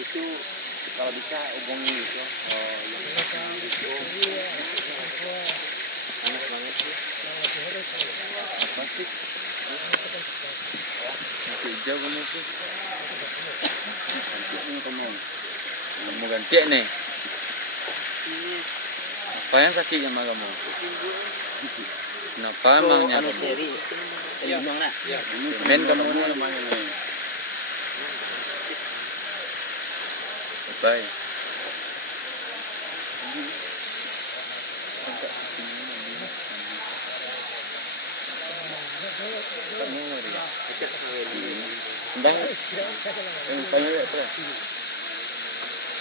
Itu kalau bisa hubungi itu. Oh, itu. Enak banget sih. Pasti. Masih hijau kamu tuh. Ganti kamu ganti nih. Apa yang sakit sama kamu? Kenapa emangnya kamu? Seri. Men kamu namanya nih. Bye. Bang, yang panjang ya terus.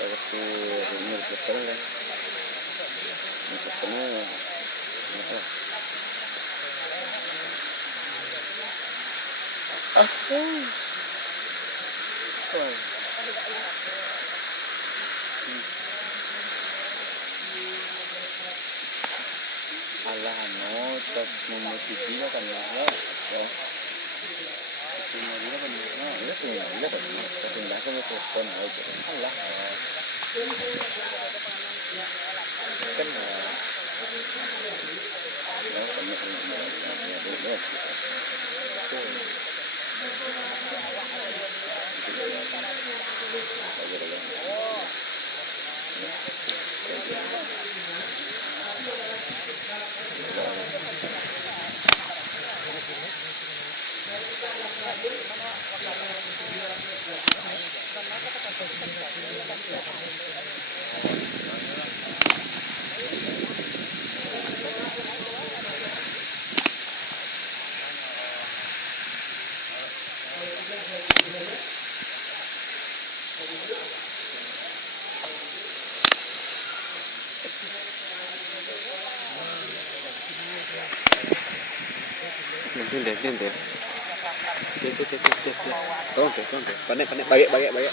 Waktu umur berapa kan? Ketemu apa? Allah no, tak memotivasi kan ya. Semuanya kan ya tinggal kan. Tinggal sama telepon aja. Allah. Kan Dia. Tonte. Panek, bagi.